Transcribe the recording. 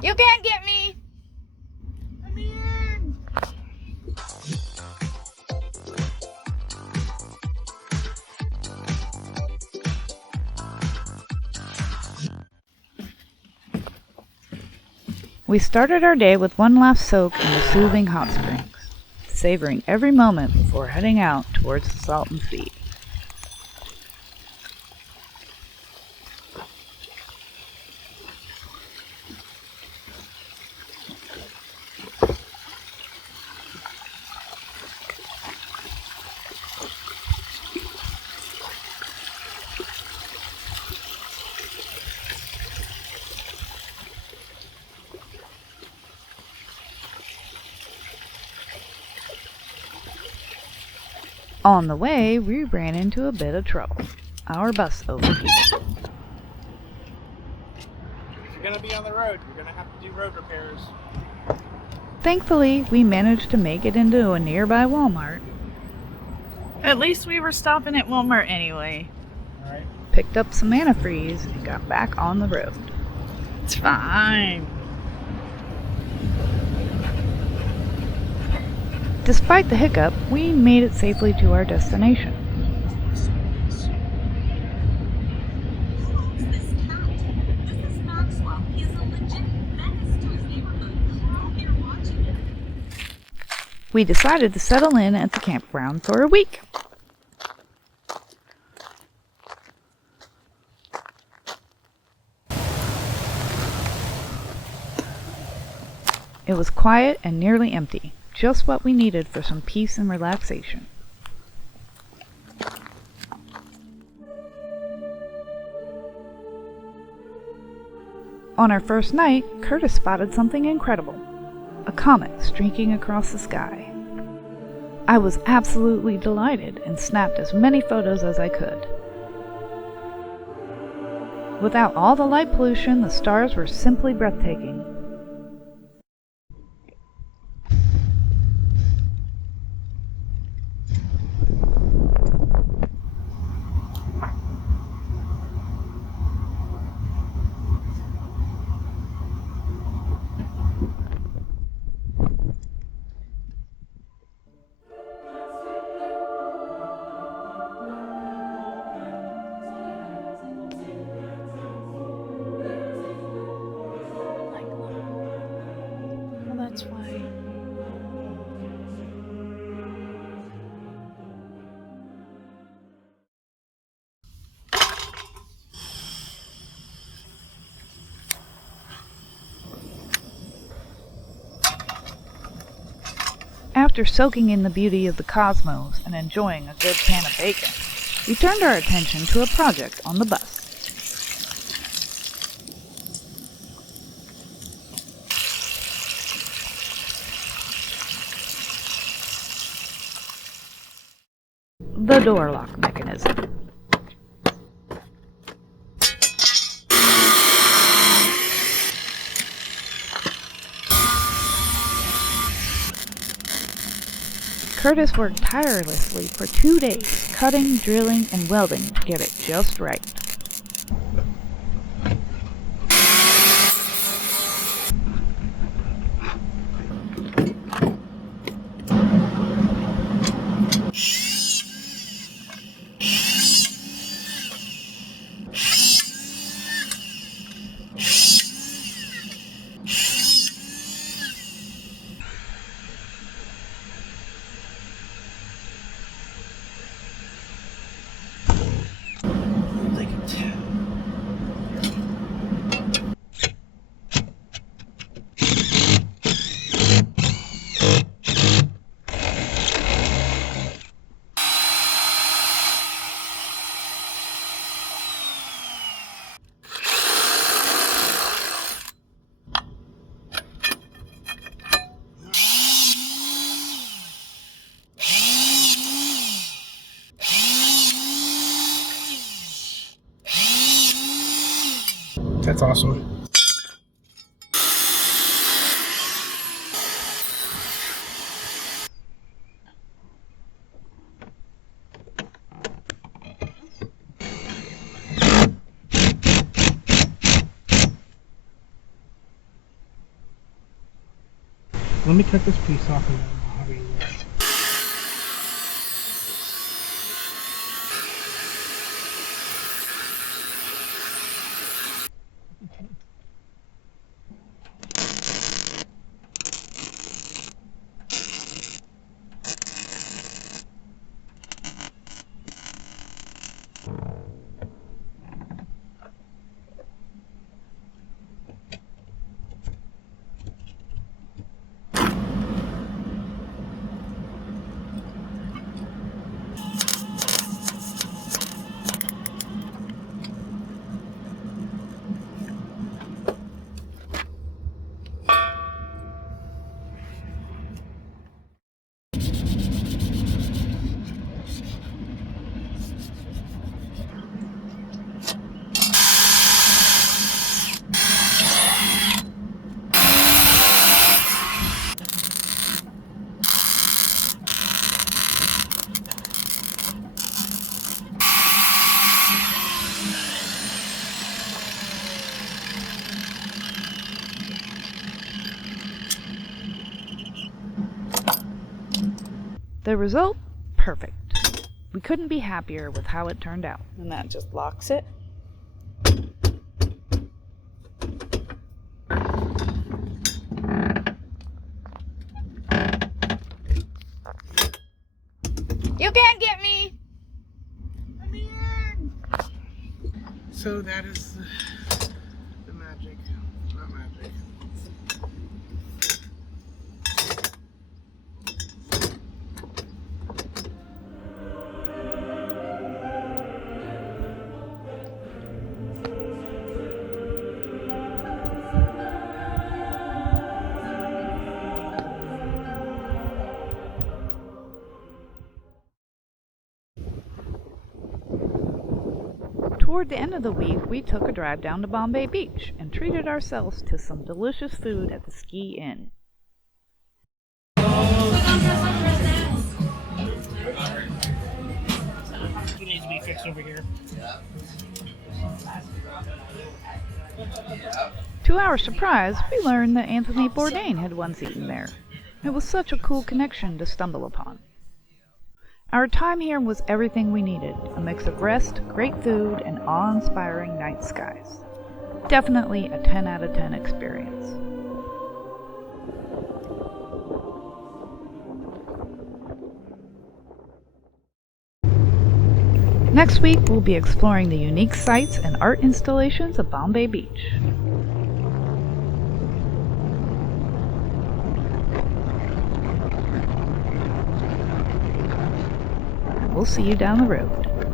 You can't get me! Let me in! We started our day with one last soak in the soothing hot springs, savoring every moment before heading out towards the Salton Sea. On the way, we ran into a bit of trouble. Our bus overheated. If you're gonna be on the road, you're gonna have to do road repairs. Thankfully, we managed to make it into a nearby Walmart. At least we were stopping at Walmart anyway. Alright. Picked up some antifreeze and got back on the road. It's fine. Despite the hiccup, we made it safely to our destination. We decided to settle in at the campground for a week. It was quiet and nearly empty, just what we needed for some peace and relaxation. On our first night, Curtis spotted something incredible. A comet streaking across the sky. I was absolutely delighted and snapped as many photos as I could. Without all the light pollution, the stars were simply breathtaking. That's why. After soaking in the beauty of the cosmos and enjoying a good pan of bacon, we turned our attention to a project on the bus. The door lock mechanism. Curtis worked tirelessly for 2 days, cutting, drilling, and welding to get it just right. That's awesome. Let me cut this piece off and then I'll have you. The result? Perfect. We couldn't be happier with how it turned out. And that just locks it. You can't get me! Let me in! So that is the magic. Not magic. Toward the end of the week, we took a drive down to Bombay Beach and treated ourselves to some delicious food at the Ski Inn. It needs to be fixed over here. To our surprise, we learned that Anthony Bourdain had once eaten there. It was such a cool connection to stumble upon. Our time here was everything we needed, a mix of rest, great food, and awe-inspiring night skies. Definitely a 10 out of 10 experience. Next week, we'll be exploring the unique sights and art installations of Bombay Beach. We'll see you down the road.